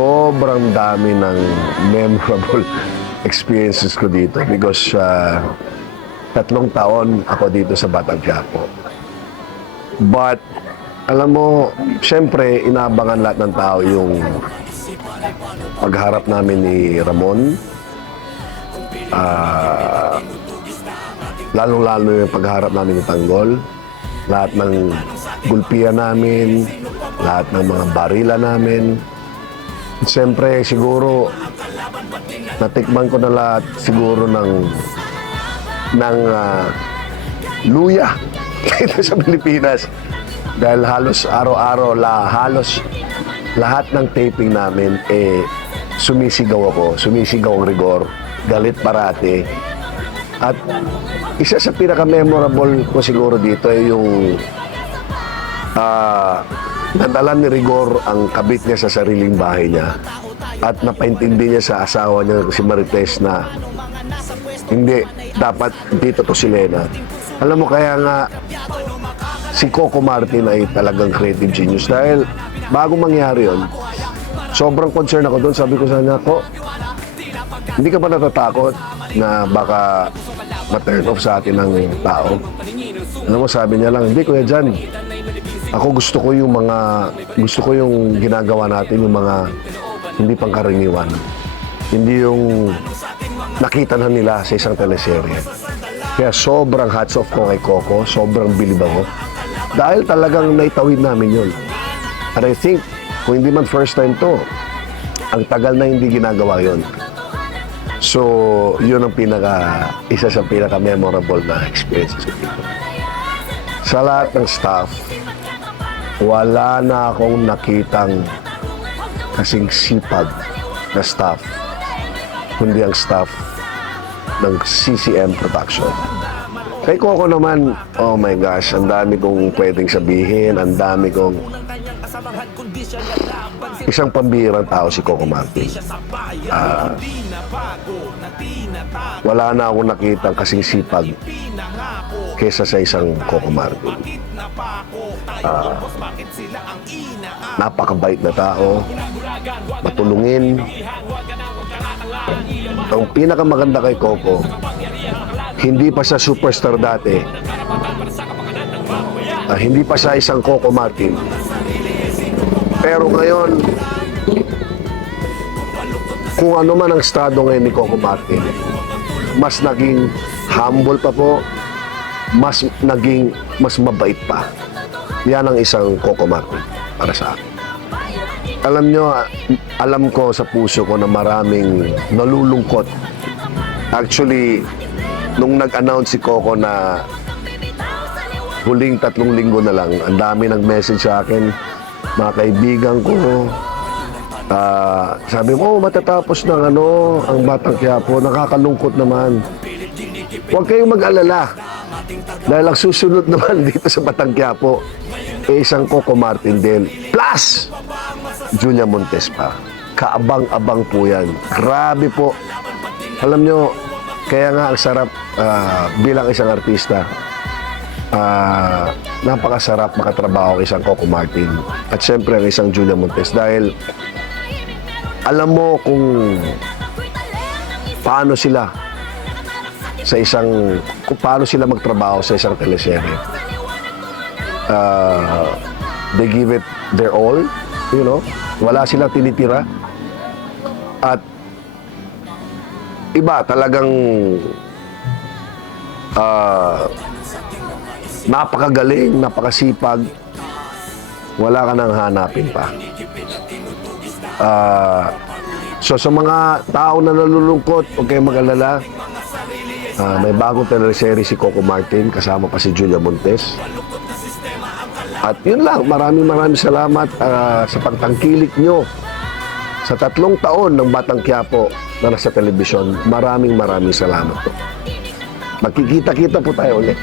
sobrang dami ng memorable experiences ko dito because 3 taon ako dito sa Batang Quiapo. But, alam mo, siyempre, inaabangan lahat ng tao yung pagharap namin ni Ramon. Lalong-lalo yung pagharap namin ni Tanggol. Lahat ng gulpiya namin, lahat ng mga barila namin. Siyempre, siguro, natikman ko na lahat siguro ng luya dito sa Pilipinas. Dahil halos araw-araw, halos lahat ng taping namin, sumisigaw ako, sumisigaw ang rigor, galit parati. At isa sa pinaka-memorable ko siguro dito ay yung nadala ni Rigor ang kabit niya sa sariling bahay niya at napaintindi niya sa asawa niya si Marites na hindi, dapat dito to si Lena. Alam mo, kaya nga si Coco Martin ay talagang creative genius dahil bago mangyari yun, sobrang concern ako doon. Sabi ko sa kanya, "Ko, hindi ka ba natatakot na baka ma-turn off sa atin ng tao?" Alam mo, sabi niya lang, "Hindi, Kuya Jan. Ako gusto ko yung ginagawa natin, yung mga hindi pangkaraniwan. Hindi yung nakita na nila sa isang teleserye." Kaya sobrang hats off ko kay Coco, sobrang bilib ako. Dahil talagang naitawid namin yun. And I think, kung hindi man first time to, ang tagal na hindi ginagawa yun. So, yun ang isa sa pinaka-memorable na experiences ko dito. Sa lahat ng staff, wala na akong nakitang kasing sipag na staff, kundi ang staff ng CCM Production. Kay Coco naman, oh my gosh, ang dami kong pwedeng sabihin, ang dami kong... Isang pambihirang tao si Coco Martin. Wala na akong nakitang kasing sipag kesa sa isang Coco Martin. Napakabait na tao, matulungin. Ang pinakamaganda kay Coco, hindi pa siya superstar dati. Hindi pa siya isang Coco Martin. Pero ngayon, kung ano man ang estado ngayon ni Coco Martin, mas naging humble pa po, mas mabait pa. Yan ang isang Coco Martin para sa akin. Alam nyo, alam ko sa puso ko na maraming nalulungkot. Actually, nung nag-announce si Coco na huling 3 linggo na lang, ang dami nag-message sa akin, mga kaibigan ko. Sabi mo, matatapos ng ang Batang Quiapo, nakakalungkot naman. Huwag kayong mag-alala. Dahil ang susunod naman dito sa Batang Quiapo, isang Coco Martin din. Plus, Julia Montes pa. Kaabang-abang po yan. Grabe po. Alam nyo, kaya nga ang sarap bilang isang artista. Napakasarap makatrabaho kay isang Coco Martin. At syempre ang isang Julia Montes. Dahil alam mo kung paano sila magtrabaho sa isang teleserye. They give it their all, you know. Wala silang tinitira. At iba talagang napakagaling, napakasipag. Wala ka nang hanapin pa. So sa mga tao na nalulungkot, huwag kayong mag-alala. May bagong teleserye si Coco Martin, kasama pa si Julia Montes. At yun lang, maraming salamat sa pagtangkilik nyo sa 3 taon ng Batang Quiapo na nasa telebisyon. Maraming salamat po. Magkikita-kita po tayo ulit.